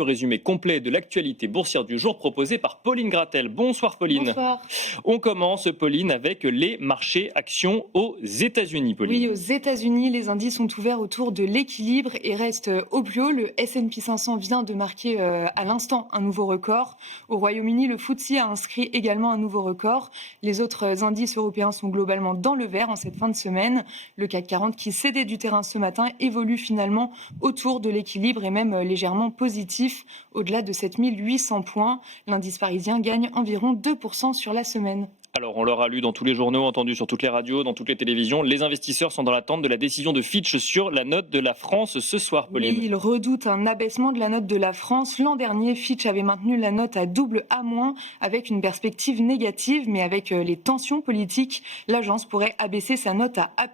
Le résumé complet de l'actualité boursière du jour proposé par Pauline Gratel. Bonsoir Pauline. Bonsoir. On commence Pauline avec les marchés actions aux États-Unis. Pauline. Oui, aux États-Unis, les indices sont ouverts autour de l'équilibre et restent au plus haut. Le S&P 500 vient de marquer à l'instant un nouveau record. Au Royaume-Uni, le FTSE a inscrit également un nouveau record. Les autres indices européens sont globalement dans le vert en cette fin de semaine. Le CAC 40 qui cédait du terrain ce matin évolue finalement autour de l'équilibre et même légèrement positif. Au-delà de 7800 points, l'indice parisien gagne environ 2% sur la semaine. Alors, on l'aura lu dans tous les journaux, entendu sur toutes les radios, dans toutes les télévisions. Les investisseurs sont dans l'attente de la décision de Fitch sur la note de la France ce soir, Pauline. Oui, ils redoutent un abaissement de la note de la France. L'an dernier, Fitch avait maintenu la note à double A-, avec une perspective négative, mais avec les tensions politiques, l'agence pourrait abaisser sa note à A+.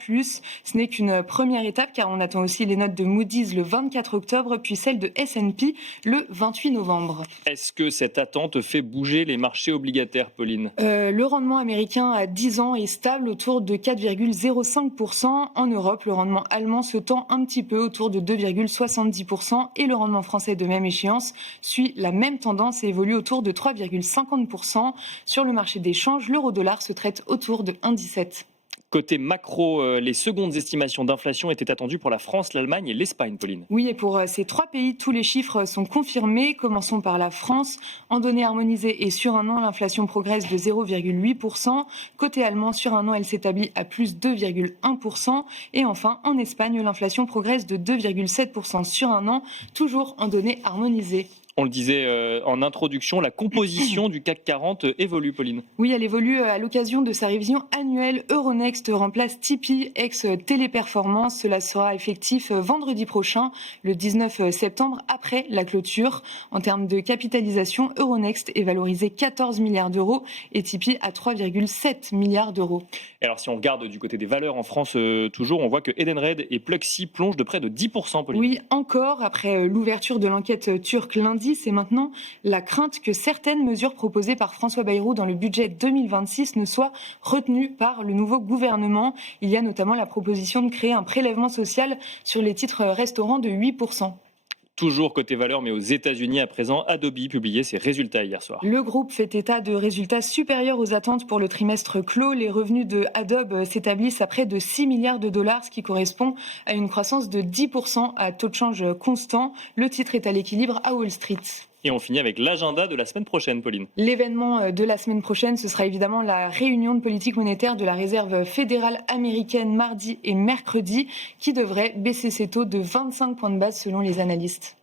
Ce n'est qu'une première étape, car on attend aussi les notes de Moody's le 24 octobre, puis celle de S&P le 28 novembre. Est-ce que cette attente fait bouger les marchés obligataires, Pauline ? Le rendement américain à 10 ans est stable autour de 4,05%. En Europe, le rendement allemand se tend un petit peu autour de 2,70% et le rendement français de même échéance suit la même tendance et évolue autour de 3,50%. Sur le marché des changes, l'euro-dollar se traite autour de 1,17. Côté macro, les secondes estimations d'inflation étaient attendues pour la France, l'Allemagne et l'Espagne, Pauline. Oui, et pour ces trois pays, tous les chiffres sont confirmés. Commençons par la France. En données harmonisées et sur un an, l'inflation progresse de 0,8%. Côté allemand, sur un an, elle s'établit à plus 2,1%. Et enfin, en Espagne, l'inflation progresse de 2,7% sur un an, toujours en données harmonisées. On le disait en introduction, la composition du CAC 40 évolue, Pauline. Oui, elle évolue à l'occasion de sa révision annuelle. Euronext remplace Tipeee, ex-Téléperformance. Cela sera effectif vendredi prochain, le 19 septembre, après la clôture. En termes de capitalisation, Euronext est valorisé 14 milliards d'euros et Tipeee à 3,7 milliards d'euros. Et alors, si on regarde du côté des valeurs en France, toujours, on voit que Edenred et Pluxee plongent de près de 10%, Pauline. Oui, encore, après l'ouverture de l'enquête turque lundi, c'est maintenant la crainte que certaines mesures proposées par François Bayrou dans le budget 2026 ne soient retenues par le nouveau gouvernement. Il y a notamment la proposition de créer un prélèvement social sur les titres restaurants de 8%. Toujours côté valeur, mais aux États-Unis à présent, Adobe publiait ses résultats hier soir. Le groupe fait état de résultats supérieurs aux attentes pour le trimestre clos. Les revenus de Adobe s'établissent à près de 6 milliards de dollars, ce qui correspond à une croissance de 10% à taux de change constant. Le titre est à l'équilibre à Wall Street. Et on finit avec l'agenda de la semaine prochaine, Pauline. L'événement de la semaine prochaine, ce sera évidemment la réunion de politique monétaire de la Réserve fédérale américaine mardi et mercredi, qui devrait baisser ses taux de 25 points de base selon les analystes.